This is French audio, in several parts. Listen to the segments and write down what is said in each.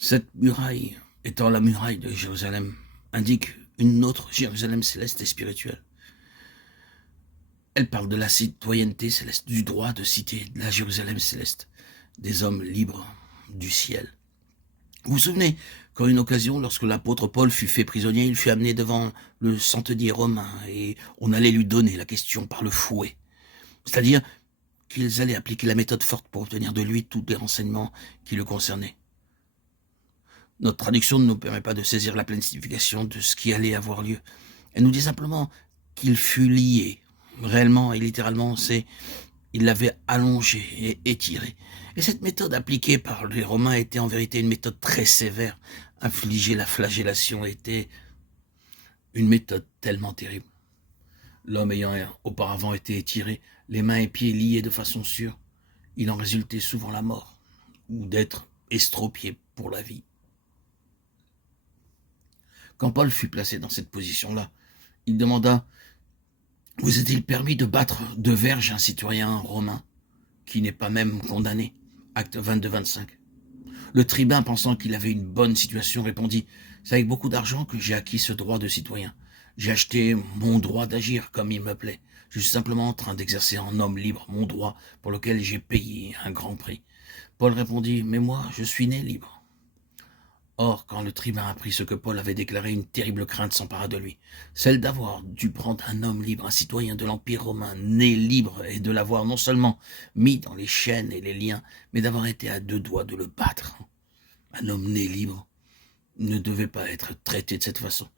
Cette muraille, étant la muraille de Jérusalem, indique une autre Jérusalem céleste et spirituelle. Elle parle de la citoyenneté céleste, du droit de citer de la Jérusalem céleste, des hommes libres du ciel. Vous vous souvenez qu'à une occasion, lorsque l'apôtre Paul fut fait prisonnier, il fut amené devant le centenier romain et on allait lui donner la question par le fouet. C'est-à-dire qu'ils allaient appliquer la méthode forte pour obtenir de lui tous les renseignements qui le concernaient. Notre traduction ne nous permet pas de saisir la pleine signification de ce qui allait avoir lieu. Elle nous dit simplement qu'il fut lié. Réellement et littéralement, il l'avait allongé et étiré. Et cette méthode appliquée par les Romains était en vérité une méthode très sévère. Infliger la flagellation était une méthode tellement terrible. L'homme ayant auparavant été étiré, les mains et pieds liés de façon sûre, il en résultait souvent la mort, ou d'être estropié pour la vie. Quand Paul fut placé dans cette position-là, il demanda « Vous est-il permis de battre de verge un citoyen romain qui n'est pas même condamné ?» Acte 22-25. Le tribun, pensant qu'il avait une bonne situation, répondit « C'est avec beaucoup d'argent que j'ai acquis ce droit de citoyen. J'ai acheté mon droit d'agir comme il me plaît. Je suis simplement en train d'exercer en homme libre mon droit pour lequel j'ai payé un grand prix. » Paul répondit « Mais moi, je suis né libre. » Or, quand le tribun apprit ce que Paul avait déclaré, une terrible crainte s'empara de lui, celle d'avoir dû prendre un homme libre, un citoyen de l'Empire romain, né libre, et de l'avoir non seulement mis dans les chaînes et les liens, mais d'avoir été à deux doigts de le battre. Un homme né libre ne devait pas être traité de cette façon.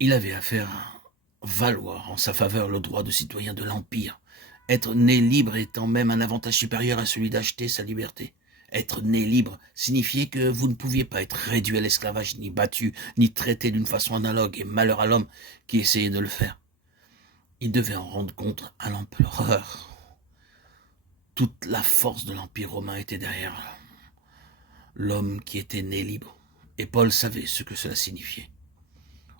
Il avait à faire valoir en sa faveur le droit de citoyen de l'Empire, être né libre étant même un avantage supérieur à celui d'acheter sa liberté. Être né libre signifiait que vous ne pouviez pas être réduit à l'esclavage, ni battu, ni traité d'une façon analogue, et malheur à l'homme qui essayait de le faire. Il devait en rendre compte à l'empereur. Toute la force de l'Empire romain était derrière l'homme qui était né libre, et Paul savait ce que cela signifiait.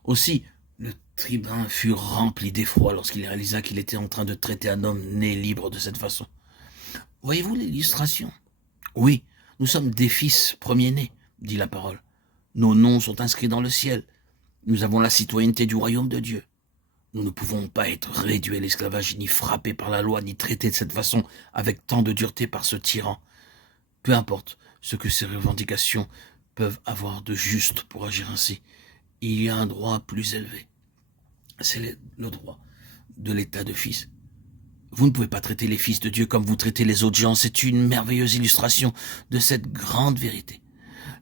Aussi, le tribun fut rempli d'effroi lorsqu'il réalisa qu'il était en train de traiter un homme né libre de cette façon. Voyez-vous l'illustration ? Oui, nous sommes des fils premiers-nés, dit la parole. Nos noms sont inscrits dans le ciel. Nous avons la citoyenneté du royaume de Dieu. Nous ne pouvons pas être réduits à l'esclavage, ni frappés par la loi, ni traités de cette façon, avec tant de dureté par ce tyran. Peu importe ce que ces revendications peuvent avoir de juste pour agir ainsi, il y a un droit plus élevé. C'est le droit de l'état de fils. Vous ne pouvez pas traiter les fils de Dieu comme vous traitez les autres gens. C'est une merveilleuse illustration de cette grande vérité.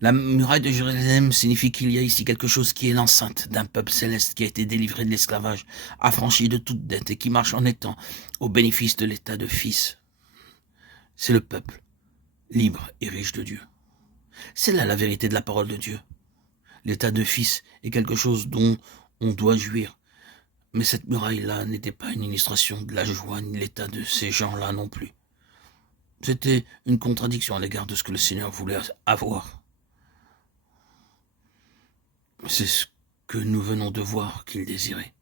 La muraille de Jérusalem signifie qu'il y a ici quelque chose qui est l'enceinte d'un peuple céleste qui a été délivré de l'esclavage, affranchi de toute dette et qui marche en étant au bénéfice de l'état de fils. C'est le peuple, libre et riche de Dieu. C'est là la vérité de la parole de Dieu. L'état de fils est quelque chose dont on doit jouir. Mais cette muraille-là n'était pas une illustration de la joie ni l'état de ces gens-là non plus. C'était une contradiction à l'égard de ce que le Seigneur voulait avoir. C'est ce que nous venons de voir qu'il désirait.